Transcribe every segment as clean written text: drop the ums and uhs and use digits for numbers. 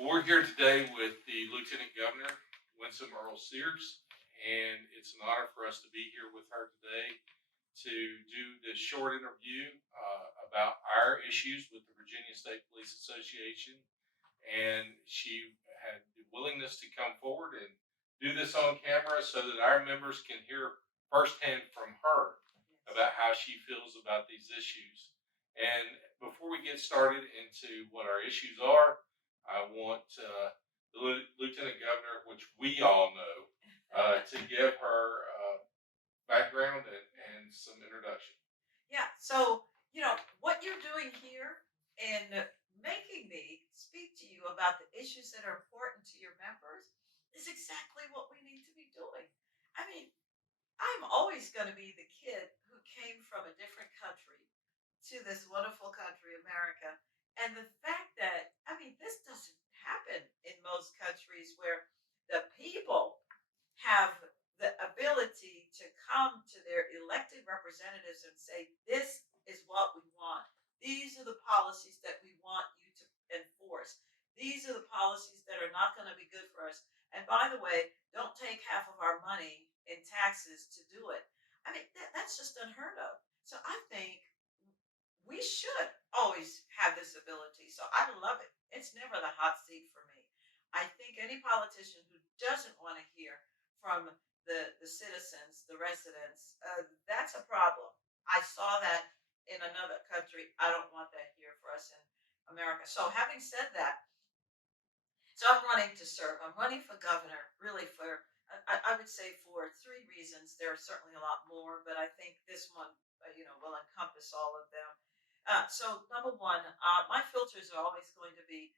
Well, we're here today with the Lieutenant Governor, Winsome Earle-Sears, and it's an honor for us to be here with her today to do this short interview about our issues with the Virginia State Police Association. And she had the willingness to come forward and do this on camera so that our members can hear firsthand from her about how she feels about these issues. And before we get started into what our issues are, I want the Lieutenant Governor, which we all know, to give her background and some introduction. Yeah. So, what you're doing here in making me speak to you about the issues that are important to your members is exactly what we need to be doing. I mean, I'm always going to be the kid who came from a different country to this wonderful country, America. And the fact that, I mean, this doesn't happen in most countries where the people have the ability to come to their elected representatives and say, this is what we want. These are the policies that we want you to enforce. These are the policies that are not going to be good for us. And by the way, don't take half of our money in taxes to do it. I mean, that's just unheard of. So I think we should always have this ability. So I love it. It's never the hot seat for me. I think any politician who doesn't want to hear from the citizens, the residents, that's a problem. I saw that in another country. I don't want that here for us in America. So having said that, so I'm running to serve. I'm running for governor, really for I would say for three reasons. There are certainly a lot more, but I think this one, will encompass all of them. So number one, my filters are always going to be,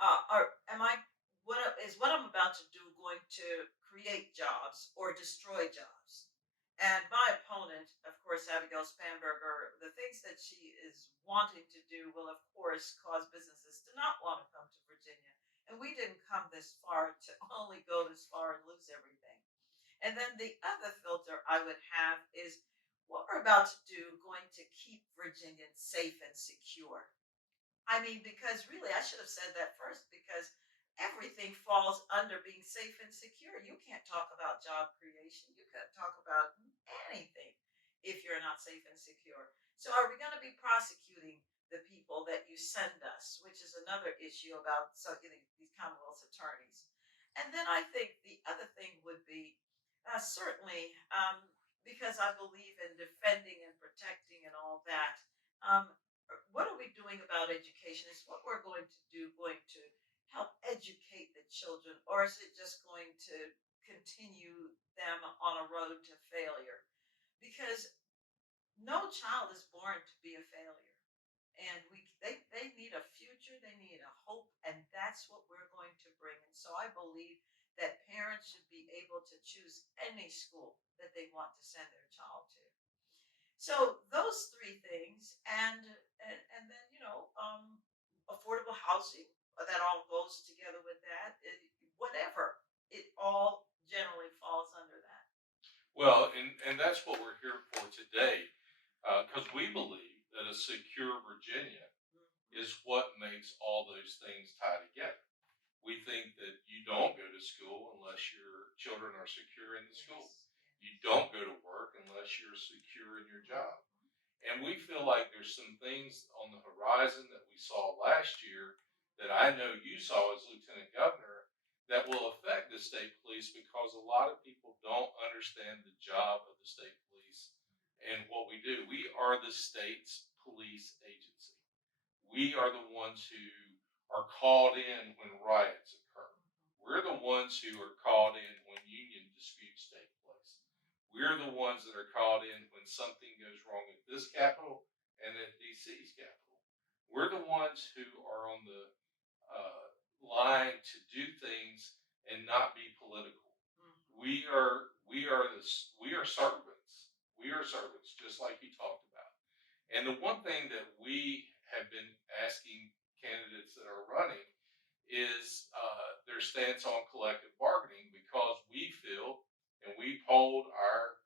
am I what I'm about to do going to create jobs or destroy jobs? And my opponent, of course, Abigail Spanberger, the things that she is wanting to do will, of course, cause businesses to not want to come to Virginia. And we didn't come this far to only go this far and lose everything. And then the other filter I would have is what we're about to do going to keep Virginians safe and secure. I mean, because really, I should have said that first because everything falls under being safe and secure. You can't talk about job creation. You can't talk about anything if you're not safe and secure. So, are we going to be prosecuting the people that you send us, which is another issue about these Commonwealth's attorneys? And then I think the other thing would be certainly because I believe in defending and protecting and all that. Um, what are we doing about education? Is what we're going to do going to help educate the children, or is it just going to continue them on a road to failure? Because no child is born to be a failure, and they need a future, they need a hope, and that's what we're going to bring. And so I believe that parents should be able to choose any school that they want to send their child to. So those three things, and then affordable housing that all goes together with that. Whatever it all generally falls under that. Well, and that's what we're here for today, because we believe that a secure Virginia is what makes all those things tie together. We think that you don't go to school unless your children are secure in the school. Yes. You don't go to work unless you're secure in your job. And we feel like there's some things on the horizon that we saw last year that I know you saw as Lieutenant Governor that will affect the state police because a lot of people don't understand the job of the state police and what we do. We are the state's police agency. We are the ones who are called in when riots occur. We're the ones who are called in when union disputes take place. We're the ones that are called in when something goes wrong at this capital and at DC's capital. We're the ones who are on the line to do things and not be political. We are servants. We are servants, just like you talked about. And the one thing that we have been asking candidates that are running is their stance on collective bargaining because we feel, and we polled our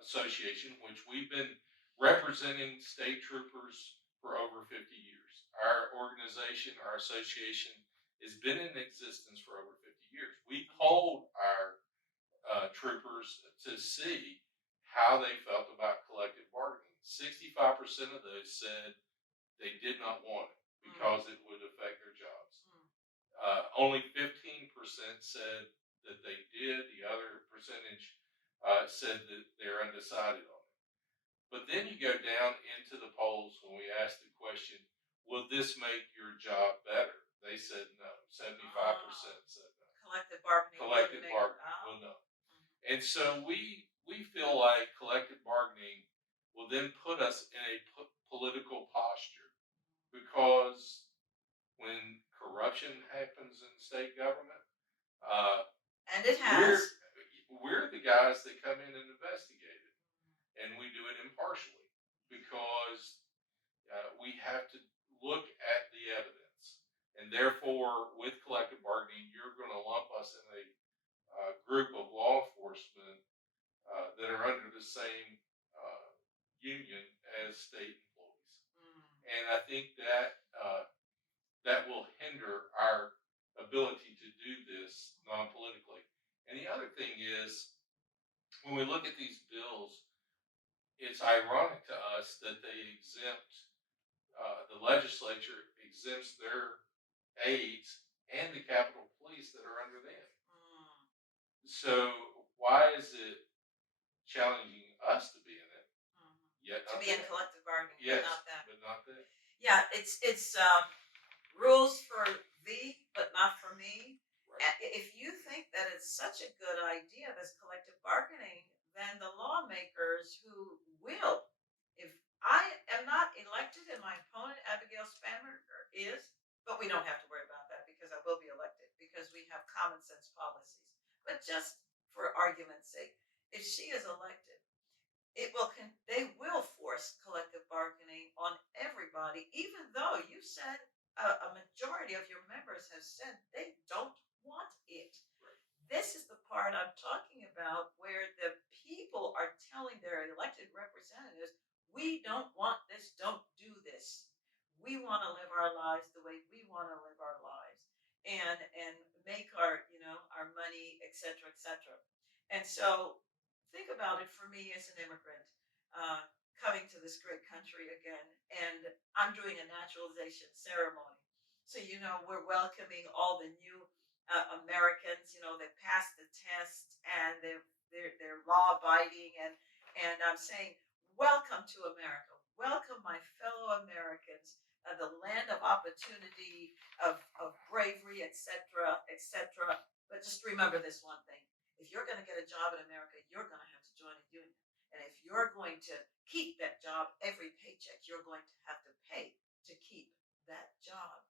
association, which we've been representing state troopers for over 50 years. Our organization, our association, has been in existence for over 50 years. We polled our troopers to see how they felt about collective bargaining. 65% of those said they did not want it because it would affect their jobs. Only 15% said that they did. The other percentage said that they're undecided on it. But then you go down into the polls when we asked the question, will this make your job better? They said no. 75% said no. Collective bargaining. Collective bargaining will no. And so we feel like collective bargaining will then put us in a political posture, because when corruption happens in state government, and it has, we're the guys that come in and investigate it, and we do it impartially because we have to look at the evidence, and therefore, with collective bargaining, you're going to lump us in a group of law enforcement that are under the same union as state employees. And I think that that will hinder our ability to do this non-politically. And the other thing is, when we look at these bills, it's ironic to us that they exempt, the legislature exempts their aides and the Capitol Police that are under them. So why is it challenging us to be in it, yet to be in collective bargaining, yes, but not them? them? Yeah, it's rules for thee, but not for me. Right. If you think that it's such a good idea, this collective bargaining, then the lawmakers who will, if I am not elected and my opponent, Abigail Spanberger, is, but we don't have to worry about that because I will be elected because we have common sense policies. But just for argument's sake, if she is elected, they will force collective bargaining on everybody, even though you said a majority of your members have said they don't want it. Right. This is the part I'm talking about, where the people are telling their elected representatives, we don't want this, don't do this. We want to live our lives the way we want to live our lives, and make our our money, etc., etc. And so think about it. For me as an immigrant, coming to this great country again, and I'm doing a naturalization ceremony. So we're welcoming all the new Americans. They passed the test and they're law abiding, and I'm saying, welcome to America. Welcome, my fellow Americans, the land of opportunity, of bravery, etc., etc. But just remember this one thing: if you're going to get a job in America, you're going to have to join a union. And if you're going to keep that job, every paycheck you're going to have to pay to keep that job.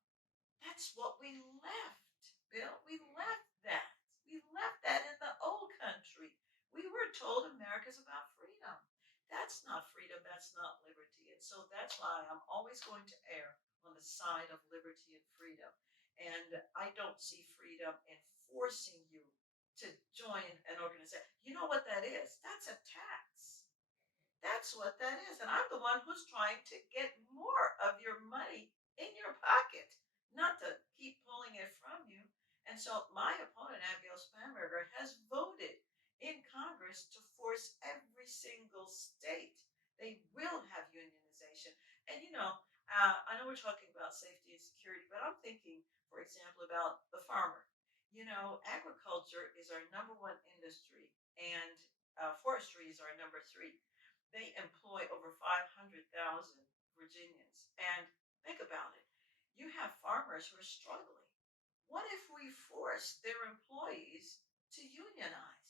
That's what we left, Bill. We left that. We left that in the old country. We were told America's about freedom. That's not freedom. That's not liberty. And so that's why I'm always going to err on the side of liberty and freedom. And I don't see freedom in forcing you to join an organization. You know what that is? That's a tax. That's what that is. And I'm the one who's trying to get more of your money in your pocket, not to keep pulling it from you. And so my opponent, Abigail Spanberger, has voted in Congress to force every single state. They will have unionization. And I know we're talking about safety and security, but I'm thinking, for example, about the farmer. Agriculture is our number one industry, and forestry is our number three. They employ over 500,000 Virginians. And think about it. You have farmers who are struggling. What if we force their employees to unionize?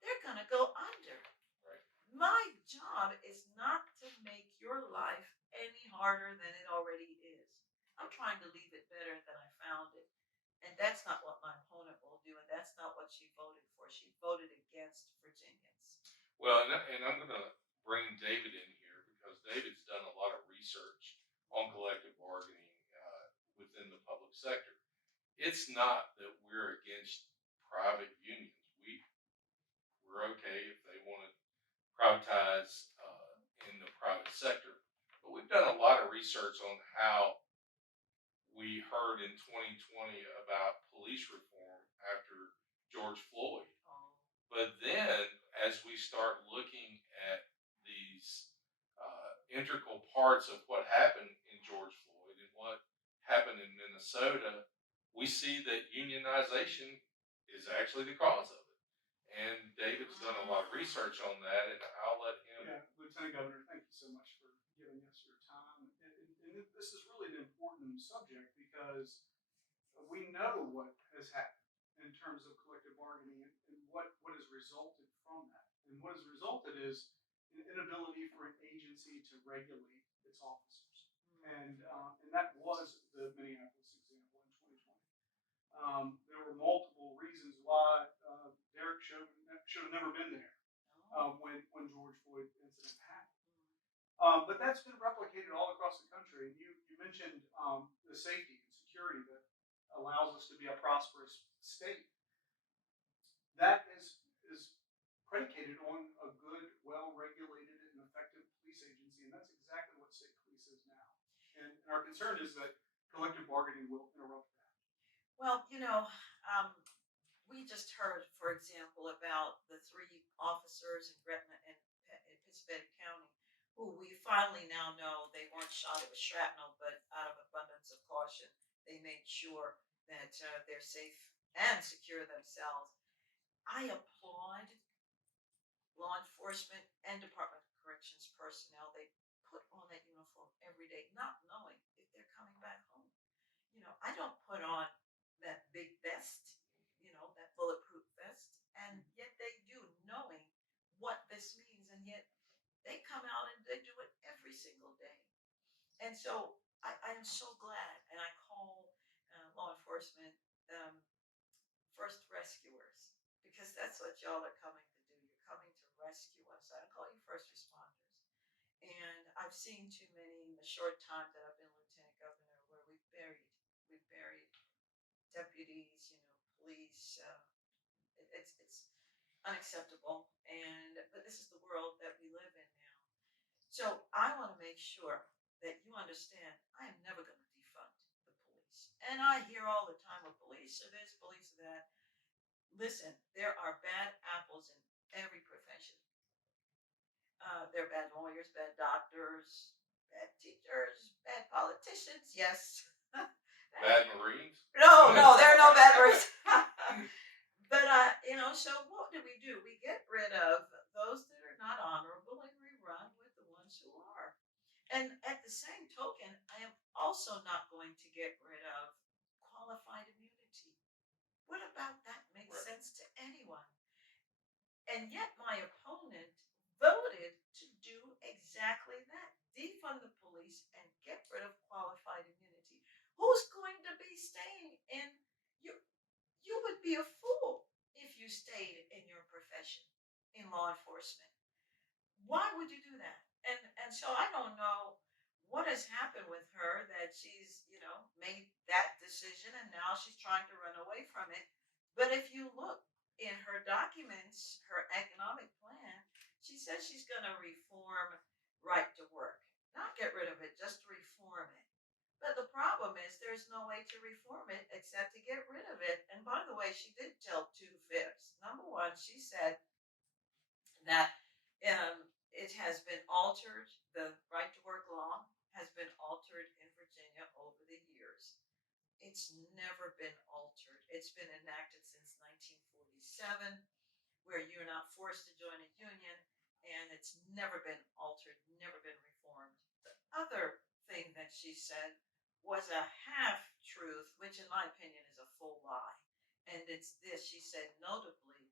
They're going to go under. Right. My job is not to make your life any harder than it already is. I'm trying to leave it better than I found it. And that's not what my opponent will do, and that's not what she voted for. She voted against Virginians. Well, and I'm going to bring David in here because David's done a lot of research on collective bargaining within the public sector. It's not that we're against private unions. We're okay if they want to privatize in the private sector, but we've done a lot of research on how we heard in 2020 about police reform after George Floyd. Oh, But then, as we start looking at these integral parts of what happened in George Floyd and what happened in Minnesota, we see that unionization is actually the cause of it. And David's done a lot of research on that, and I'll let him. Yeah, Lieutenant Governor, thank you so much for giving us your time. And this is really an important subject because we know what has happened in terms of collective bargaining and what has resulted from that. And what has resulted is an inability for an agency to regulate its officers. And that was the Minneapolis example in 2020. There were multiple reasons why Derek should have never been there when George Floyd incident happened. But that's been replicated all across the country. You mentioned the safety and security that allows us to be a prosperous state. That is predicated on a good, well-regulated, and effective police agency, and that's exactly what state police is now. And our concern is that collective bargaining will interrupt that. well, we just heard, for example, about the 3 officers in Gretna and in Pittsburgh County who we finally now know they weren't shot. It was shrapnel, but out of abundance of caution, they made sure that they're safe and secure themselves. I applaud law enforcement and Department of Corrections personnel. They put on that uniform every day, not knowing if they're coming back home. I don't put on that big vest, that bulletproof vest, and yet they do, knowing what this means, and yet they come out and they do it every single day. And so I am so glad, and I call law enforcement um, first rescuers, because that's what y'all are coming to do. You're coming to rescue us. I don't call you first responders. And I've seen too many in the short time that I've been lieutenant governor where we've buried deputies, police. It's unacceptable. But this is the world that we live in now. So I want to make sure that you understand I am never going to defund the police. And I hear all the time, well, police are this, police are that. Listen, there are bad apples in every profession. There are bad lawyers, bad doctors, bad teachers, bad politicians. Yes. Bad Marines? No, there are no bad Marines. But so what do? We get rid of those that are not honorable, and we run with the ones who are. And at the same token, I am also not going to get rid of qualified immunity. What about that makes Right. sense to anyone? And yet my opponent voted to do exactly that. Defund the police and get rid of qualified immunity. Who's going to be staying in you? You would be a fool if you stayed in your profession in law enforcement. Why would you do that? And so I don't know what has happened with her that she's, made that decision and now she's trying to run away from it. But if you look in her documents, her economic plan, she says she's going to reform right to work. Not get rid of it, just reform it. But the problem is there's no way to reform it except to get rid of it. And by the way, she did tell 2 fibs. Number one, she said that it has been altered. The right to work law has been altered in Virginia over the years. It's never been altered. It's been enacted since 1947, where you're not forced to join a union, and it's never been altered, never been reformed. The other thing that she said was a half truth, which in my opinion is a full lie. And it's this: she said, notably,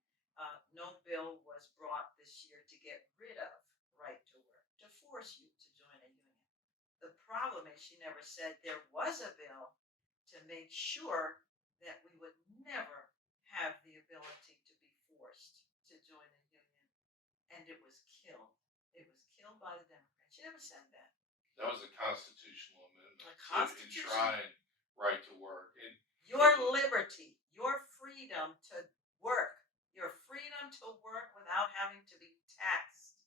no bill was brought this year to get rid of right to work, to force you to join a union. The problem is she never said there was a bill to make sure that we would never have the ability to be forced to join a union. And it was killed. It was killed by the Democrats. She never said that. That was a constitutional amendment A to constitution. enshrine right to work. And Your liberty, your freedom to work, your freedom to work without having to be taxed.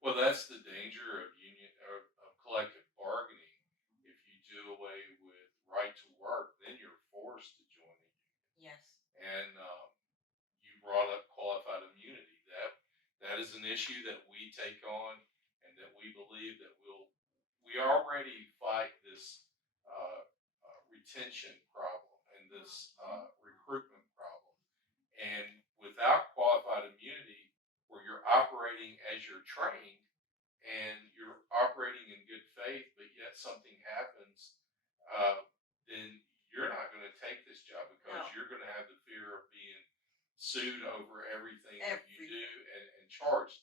well, that's the danger of collective bargaining. If you do away with right And you brought up qualified immunity. That is an issue that we take on, and that we believe that we already fight this retention problem and this recruitment problem. And without qualified immunity, where you're operating as you're trained and you're operating in good faith, but yet something happens, uh, then you're not going to take this job because No. you're going to have the fear of being sued over everything that you Everything. do and charged.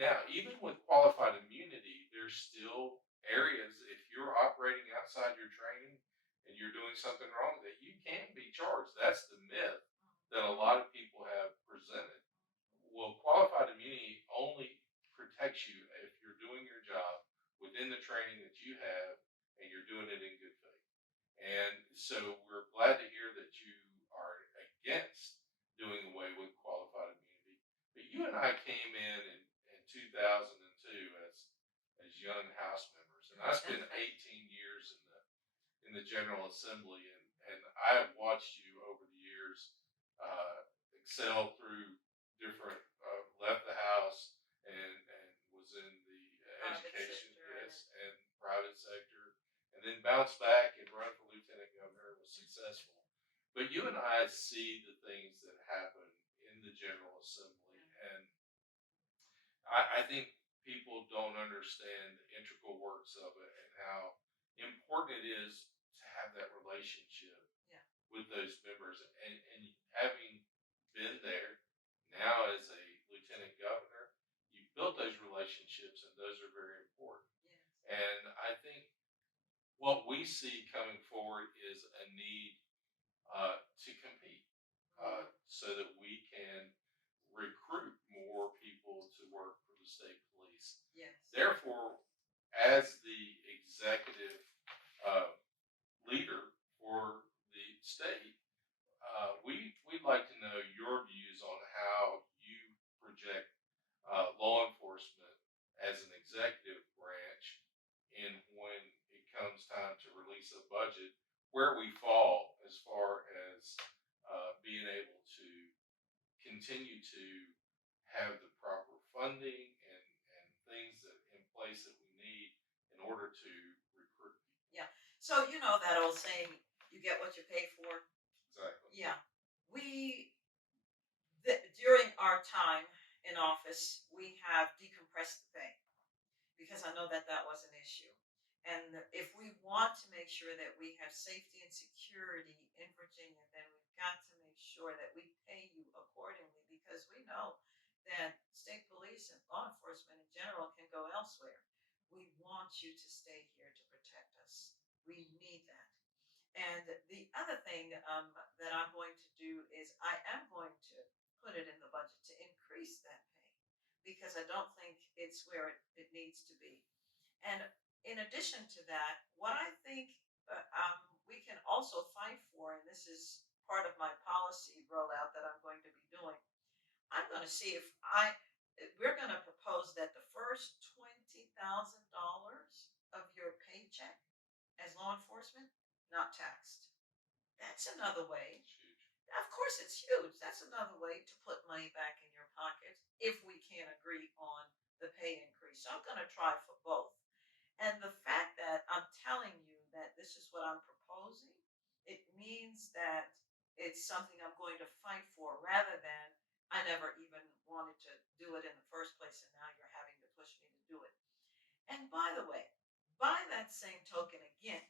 Now, even with qualified immunity, there's still areas, if you're operating outside your training and you're doing something wrong, that you can be charged. That's the myth that a lot of people have presented. Well, qualified immunity only protects you if you're doing your job within the training that you have and you're doing it in good faith. And so we're glad to hear that you are against doing away with qualified immunity. But you and I came in 2002 as young House members, and I spent 18 years in the General Assembly, and I have watched you over the years excel through different, left the House and was in the Private education, sector. yes, and private sector, and then bounced back and run for lieutenant governor and was successful. But you and I see the things that happen in the General Assembly, and I think people don't understand the integral works of it and how important it is to have that relationship Yeah. with those members. And having been there now as a lieutenant governor, you built those relationships, and those are very important. Yes. And I think what we see coming forward is a need to compete so that we can recruit more people to work for the state police. Yes. Therefore, as the executive uh, leader for the state, we'd like to know your views on how you project law enforcement as an executive branch, and when it comes time to release a budget, where we fall as far as being able to continue to have the proper funding and things that in place that we need in order to recruit people. Yeah. So you know that old saying, you get what you pay for. Exactly. Yeah. During our time in office, we have decompressed the pay because I know that that was an issue. And if we want to make sure that we have safety and security in Virginia, then we've got to make sure that we pay you accordingly, because we know that state police and law enforcement in general can go elsewhere. We want you to stay here to protect us. We need that. And the other thing that I'm going to do is I am going to put it in the budget to increase that pay, because I don't think it's where it needs to be. And in addition to that, what I think we can also fight for, and this is part of my policy rollout that I'm going to be doing, I'm going to see if we're going to propose that the first $20,000 of your paycheck as law enforcement, not taxed. That's another way. It's huge. Of course, it's huge. That's another way to put money back in your pocket if we can't agree on the pay increase. So I'm going to try for both. And the fact that I'm telling you that this is what I'm proposing, it means that it's something I'm going to fight for, rather than I never even wanted to do it in the first place, and now you're having to push me to do it. And by the way, by that same token again,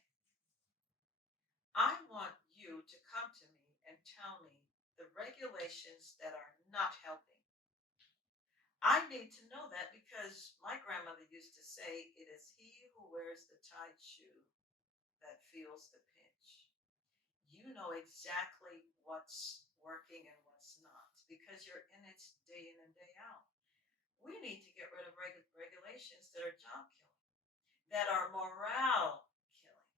I want you to come to me and tell me the regulations that are not helping. I need to know that, because my grandmother used to say, it is he who wears the tight shoe that feels the pinch. You know exactly what's working and what's not, because you're in it day in and day out. We need to get rid of regulations that are job killing, that are morale killing,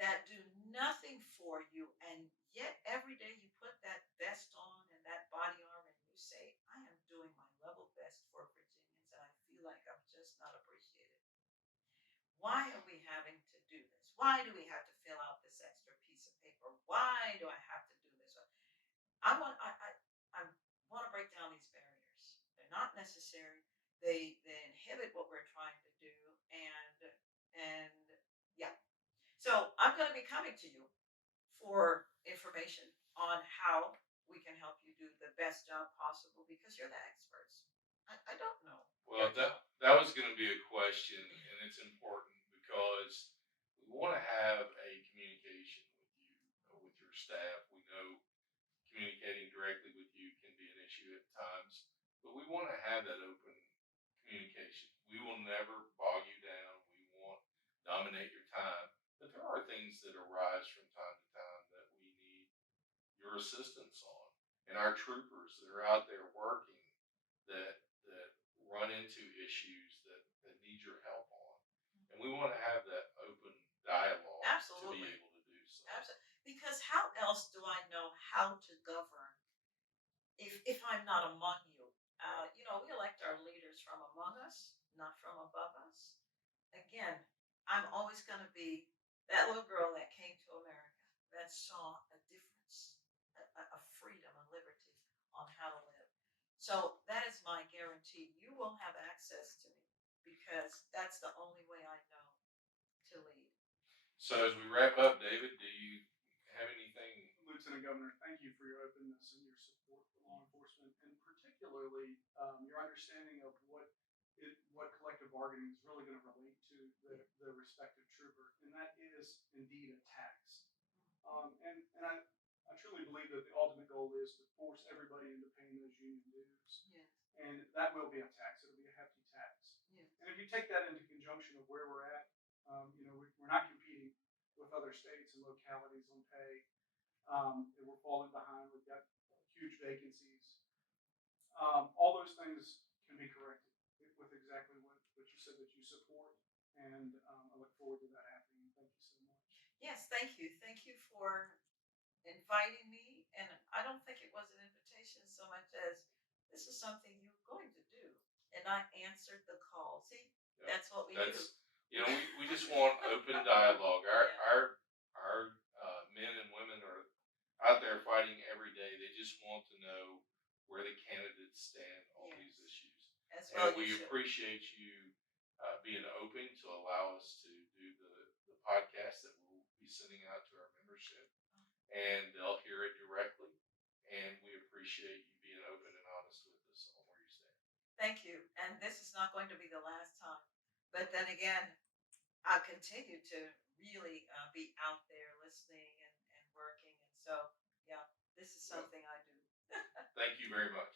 that do nothing for you, and yet every day you put that vest on and that body armor and you say, I am doing my level best for Virginians, and I feel like I'm just not appreciated. Why are we having to do this? Why do we have to fill out this extra piece of paper? Why do I have to do this? I want to break down these barriers. They're not necessary. They inhibit what we're trying to do, and yeah. So I'm going to be coming to you for information on how we can help you do the best job possible because you're the experts. I don't know Well, your job. that was going to be a question, and it's important because we want to have a communication with your staff. We know communicating directly with you can be an issue at times, but we want to have that open communication. We will never bog you down. We won't dominate your time, but there are things that arise from time to time that we need your assistance on, and our troopers that are out there working that run into issues that need your help on, and we want to have that open dialogue to be Absolutely. able to do so. Absolutely. Because how else do I know how to govern if I'm not among you? We elect our leaders from among us, not from above us. Again, I'm always going to be that little girl that came to America that saw a difference, a freedom, a liberty on how to live. So that is my guarantee. You will have access to me because that's the only way I know to lead. So as we wrap up, David, do you have anything? Lieutenant Governor, thank you for your openness and your support for law enforcement, and particularly your understanding of what collective bargaining is really going to relate to the respective trooper, and that is indeed a tax. And I truly believe that the ultimate goal is to force everybody into paying those union dues, Yes. and that will be a tax. It'll be a hefty tax. Yes. And if you take that into conjunction of where we're at, we're not competing with other states and localities on pay. And we're falling behind. We've got huge vacancies. All those things can be corrected with exactly what you said that you support. And I look forward to that happening. Thank you so much. Yes, thank you. Thank you for inviting me. And I don't think it was an invitation so much as this is something you're going to do. And I answered the call. See, Yeah, that's what we do. that's we just want open dialogue. Our Yeah. our our men and women are out there fighting every day. They just want to know where the candidates stand on Yes. these issues, As well and you we should. appreciate you being open to allow us to do the podcast that we'll be sending out to our membership, and they'll hear it directly. And we appreciate you being open and honest with us on where you stand. Thank you. And this is not going to be the last time. But then again, I'll continue to really be out there listening and working. And so, yeah, this is Well, something I do. thank you very much.